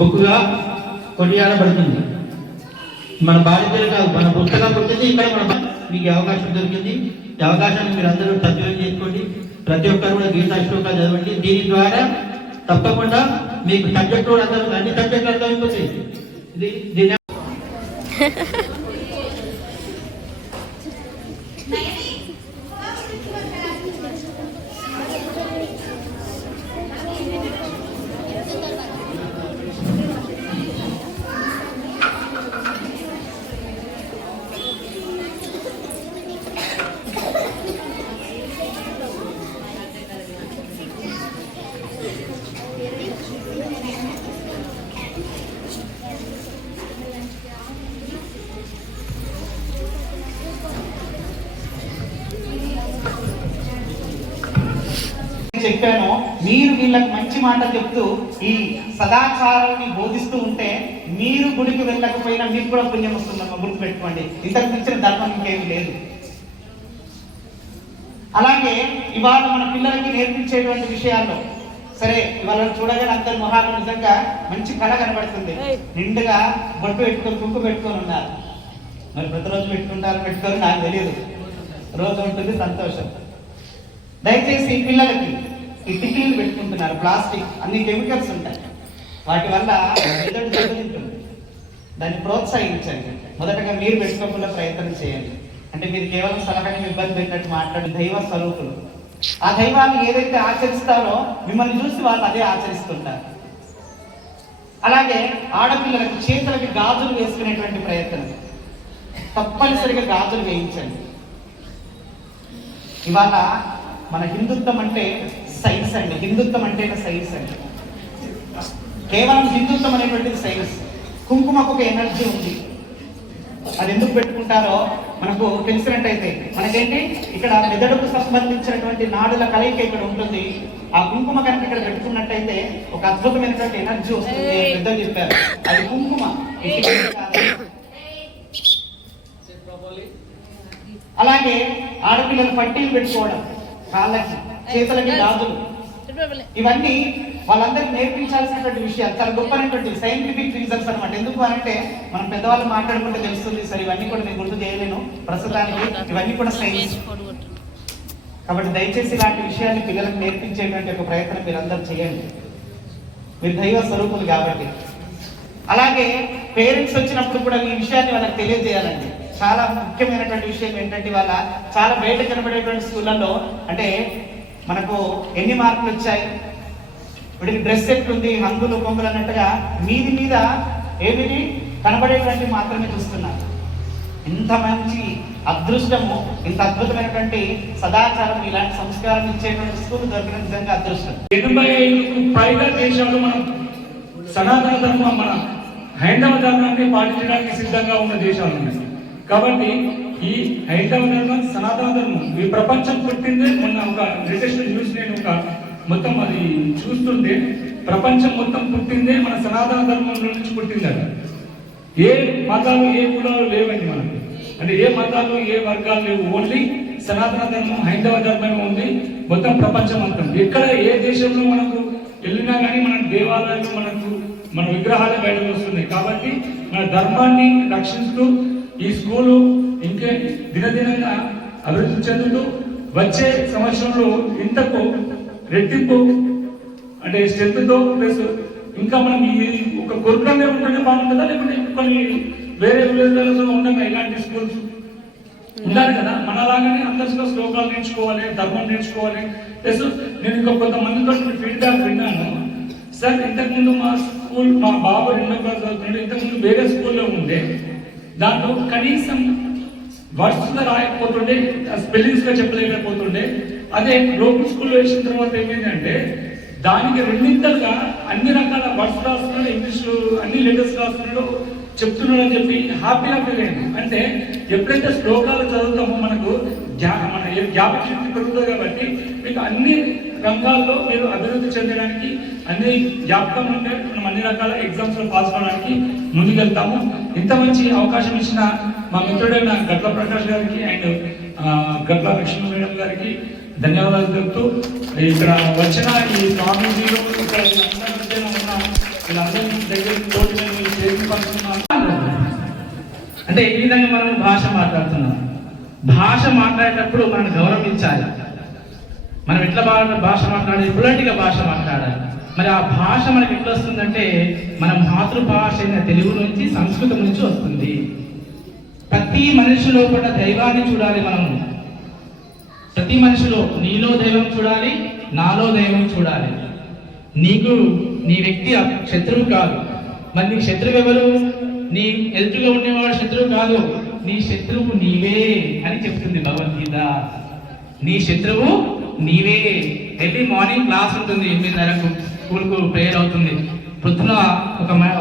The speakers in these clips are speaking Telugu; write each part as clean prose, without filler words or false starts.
బుక్గా కొనియాడబడుతుంది. మన బాధ్యతలు కాదు, మన పుస్తకం పుట్టింది ఇక్కడ. మీకు అవకాశం దొరికింది. ఈ అవకాశాన్ని మీరు అందరూ సద్వినియోగం చేసుకోండి. ప్రతి ఒక్కరు కూడా గీతాశ్లోకాలు చదవండి. దీని ద్వారా తప్పకుండా మీకు సబ్జెక్టు కూడా అర్థం, అన్ని సబ్జెక్టులు అర్థమైపోతాయి. దీని చెప్పాను, మీరు వీళ్ళకి మంచి మాట చెప్తూ ఈ సదాచారాన్ని బోధిస్తూ ఉంటే మీరు గుడికి వెళ్ళకపోయినా మీకు కూడా పుణ్యం వస్తుందమ్మా, గుర్తు పెట్టుకోండి. ఇంతకు మించిన ధర్మం ఇంకేమి లేదు. అలాగే ఇవాళ మన పిల్లలకి నేర్పించేటువంటి విషయాల్లో సరే, ఇవాళ చూడగానే అందరి మొహాలు నిజంగా మంచి కళ కనబడుతుంది. నిండుగా బొట్టు పెట్టుకొని కుక్కు పెట్టుకొని ఉన్నారు. మరి ప్రతిరోజు పెట్టుకొని నాకు తెలియదు, రోజు ఉంటుంది సంతోషం. దయచేసి పిల్లలకి ఈ టిఫిన్లు పెట్టుకుంటున్నారు, ప్లాస్టిక్ అన్ని కెమికల్స్ ఉంటాయి, వాటి వల్ల మెదడు దెబ్బతింటుంది. దాన్ని ప్రోత్సహించండి. మొదటగా మీరు పెట్టుకోకుండా ప్రయత్నం చేయండి. అంటే మీరు కేవలం సలహాని ఇబ్బంది పెట్టినట్టు మాట్లాడి దైవ స్వరూపులు. ఆ దైవాన్ని ఏదైతే ఆచరిస్తారో మిమ్మల్ని చూసి వాళ్ళు అదే ఆచరిస్తుంటారు. అలాగే ఆడపిల్లలకు చేతులకి గాజులు వేసుకునేటువంటి ప్రయత్నం, తప్పనిసరిగా గాజులు వేయించండి. ఇవాళ మన హిందుత్వం అంటే సైన్స్ అండి. హిందుత్వం అంటే సైన్స్ అండి. కేవలం హిందుత్వం అనేటువంటిది సైన్స్. కుంకుమకు ఒక ఎనర్జీ ఉంది. అది ఎందుకు పెట్టుకుంటారో మనకు తెలిసినట్టయితే మనకేంటి ఇక్కడ మెదడుకు సంబంధించినటువంటి నాడుల కలయిక ఇక్కడ ఉంటుంది. ఆ కుంకుమ కనుక ఇక్కడ పెట్టుకున్నట్టయితే ఒక అద్భుతమైనటువంటి ఎనర్జీ వస్తుంది. పెద్దలు చెప్పారు అది కుంకుమ. అలాగే ఆడపిల్లలు పట్టీలు పెట్టుకోవడం, కాళ్ళకి చేతులకి గాజులు, ఇవన్నీ వాళ్ళందరికీ నేర్పించాల్సినటువంటి విషయాలు. చాలా గొప్పనటువంటి సైంటిఫిక్ రీజన్స్ అనమాట. ఎందుకు అంటే మనం పెద్దవాళ్ళు మాట్లాడుకుంటే తెలుస్తుంది. సరే ఇవన్నీ కూడా నేను గుర్తు చేయలేను ప్రస్తుతానికి, ఇవన్నీ కూడా సైన్స్. కాబట్టి దయచేసి ఇలాంటి విషయాన్ని పిల్లలకు నేర్పించేటువంటి ఒక ప్రయత్నం మీరందరూ చేయండి. మీరు దైవ స్వరూపులు కాబట్టి. అలాగే పేరెంట్స్ వచ్చినప్పుడు కూడా ఈ విషయాన్ని వాళ్ళకి తెలియజేయాలండి. చాలా ముఖ్యమైనటువంటి విషయం ఏంటంటే వాళ్ళ చాలా బయట కనబడేటువంటి స్కూళ్ళల్లో అంటే మనకు ఎన్ని మార్కులు వచ్చాయి, వీటికి డ్రెస్ ఎట్లుంది, హంగులు కొంగులు అన్నట్టుగా మీది మీద ఏమిటి కనబడేటువంటి మాత్రమే చూస్తున్నారు. ఇంత మంచి అదృష్టము, ఇంత అద్భుతమైనటువంటి సదాచారం, ఇలాంటి సంస్కారం ఇచ్చేటువంటి స్కూల్ దొరికిన నిజంగా అదృష్టం. 85కు పైగా దేశాలు మనం సనాతన ధర్మం, మన హైందవ ధర్మాన్ని పాటించడానికి సిద్ధంగా ఉన్న దేశాలు ఉన్నాయి. కాబట్టి ఈ హైందవ ధర్మం, సనాతన ధర్మం ఈ ప్రపంచం పుట్టిందే. మొన్న ఒక లేటెస్ట్ న్యూస్ నేను ఒక మొత్తం అది చూస్తుంటే ప్రపంచం మొత్తం పుట్టిందే మన సనాతన ధర్మంలో నుంచి పుట్టిందట. ఏ మతాలు ఏ కులాలు లేవండి మనకు. అంటే ఏ మతాలు ఏ వర్గాలు లేవు. ఓన్లీ సనాతన ధర్మం, హైందవ ధర్మం ఉంది మొత్తం ప్రపంచం అంతా. ఎక్కడ ఏ దేశంలో మనకు వెళ్ళినా కానీ మన దేవాలయాలు మన విగ్రహాలే బయటకు వస్తున్నాయి. కాబట్టి మన ధర్మాన్ని రక్షిస్తూ ఈ స్కూలు ఇంకే దినదినంగా అభివృద్ధి చెందుతూ వచ్చే సంవత్సరంలో ఇంతకు రెట్టింపు అంటే స్ట్రెంత్తో ప్లస్ ఇంకా మనం ఈ ఒక గురుకులంగా ఉంటేనే బాగుంటుందా, లేకుంటే కొన్ని వేరే విలేజ్లలో ఉండగా ఇలాంటి స్కూల్స్ ఉండాలి కదా. మనలాగానే అందరిలో శ్లోకాలు నేర్చుకోవాలి, ధర్మం నేర్చుకోవాలి. ప్లస్ నేను ఇంకా కొంతమందితో ఫీడ్బ్యాక్ విన్నాను. సార్ ఇంతకుముందు మా స్కూల్, మా బాబు 2వ క్లాస్ చదువుతుండే, ఇంతకుముందు వేరే స్కూల్లో ఉండే, దాంట్లో కనీసం వర్డ్స్ రాయకపోతుండే, స్పెల్లింగ్స్ గా చెప్పలేకపోతుండే. అదే లోకల్ స్కూల్లో వేసిన తర్వాత ఏమైందంటే దానికి రెండింతలుగా అన్ని రకాల వర్డ్స్ రాస్తున్నాడు, ఇంగ్లీష్ అన్ని లెటర్స్ రాస్తున్నాడు, చెప్తున్నాడు అని చెప్పి హ్యాపీగా ఫీల్ అయింది. అంటే ఎప్పుడైతే శ్లోకాలు చదువుతామో మనకు మన జ్ఞాపకశక్తి పెరుగుతుంది. కాబట్టి మీకు అన్ని రంగాల్లో మీరు అభివృద్ధి చెందడానికి, అన్ని జ్ఞాపకం ఉంటే మనం అన్ని రకాల ఎగ్జామ్స్లో పాస్ అవడానికి ముందుకెళ్తాము. ఇంత మంచి అవకాశం ఇచ్చిన మా మిత్రుడైన గట్ల ప్రకాష్ గారికి అండ్ గట్ల లక్ష్మీ మేడం గారికి ధన్యవాదాలు చెప్తూ, ఇక్కడ వచ్చిన ఈ స్వామీజీలో ఇక్కడ ఉన్న వీళ్ళందరి దగ్గర తోటి నేను చేరుకుంటున్నాను. అంటే ఈ విధంగా మనం భాష మాట్లాడుతున్నాం. భాష మాట్లాడేటప్పుడు మనం గౌరవించాలి. మనం ఎట్లా భాష మాట్లాడాలి, ఫ్లూయెంట్గా భాష మాట్లాడాలి. మరి ఆ భాష మనకి ఎట్లా వస్తుందంటే మన మాతృభాష అయిన తెలుగు నుంచి, సంస్కృతం నుంచి వస్తుంది. ప్రతి మనిషి లోపల దైవాన్ని చూడాలి. మనం ప్రతి మనిషిలో నీలో దైవం చూడాలి, నాలో దైవం చూడాలి. నీకు నీ వ్యక్తి శత్రువు కాదు. మరి నీకు శత్రువు ఎవరు? నీ ఎదురుగా ఉండేవాడు శత్రువు కాదు, నీ శత్రువు నీవే అని చెప్తుంది భగవద్గీత. నీ శత్రువు నీవే. ఎవ్రీ మార్నింగ్ క్లాస్ ఉంటుంది, 8:30కు స్కూల్కు ప్రేయర్ అవుతుంది. పొద్దున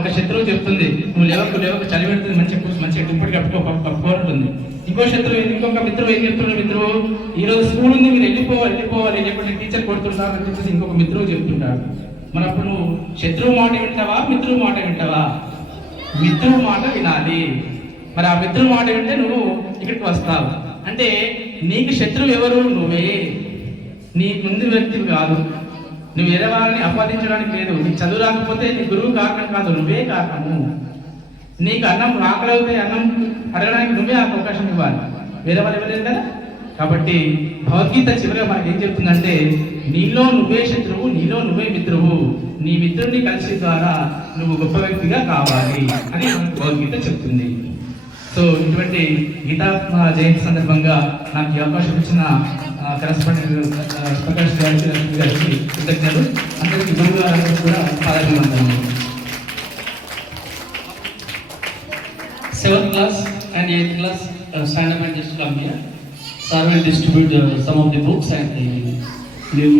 ఒక శత్రువు చెప్తుంది, నువ్వు లేవకు చలి పెడుతుంది, మంచిగా దుప్పటి కప్పుకోవాలంటుంది. ఇంకొక మిత్రువు ఏం చెప్తున్నాడు? మిత్రువు ఈరోజు స్కూల్ ఉంది, మీరు వెళ్ళిపోవాలి లేకపోతే టీచర్ కొడుతుంటారు అని చెప్పేసి ఇంకొక మిత్రువు చెప్తుంటాడు. మరి అప్పుడు నువ్వు శత్రువు మాట వింటావా, మిత్రువు మాట వింటావా? మిత్రువు మాట వినాలి. మరి ఆ మిత్రువు మాట వింటే నువ్వు ఇక్కడికి వస్తావు. అంటే నీకు శత్రువు ఎవరు? నువ్వే. నీ ముందు వ్యక్తి కాదు. నువ్వు వేరే వాళ్ళని ఆపాదించడానికి లేదు. నీకు చదువు రాకపోతే నీ గురువు కారణం కాదు, నువ్వే కారణము. నీకు అన్నం ఆకలితే అన్నం అడగడానికి నువ్వే అవకాశం ఇవ్వాలి, వేరే వాళ్ళు ఇవ్వలేదు కదా. కాబట్టి భగవద్గీత చివరిగా మనకి ఏం చెప్తుందంటే నీలో నువ్వే శత్రువు, నీలో నువ్వే మిత్రువు. నీ మిత్రుడిని కలిసి ద్వారా నువ్వు గొప్ప వ్యక్తిగా కావాలి అని భగవద్గీత చెప్తుంది. సో ఇటువంటి గీతా జయంతి సందర్భంగా నాకు ఈ అవకాశం ఇచ్చిన కరెస్పాండెంట్ ప్రకాష్ గారికి కృతజ్ఞతలు. అందరికీ గురువు గారు కూడా పాదాభివందనములు. 7th class and 8th class stand up and just come here. Sir will distribute some of the books and the new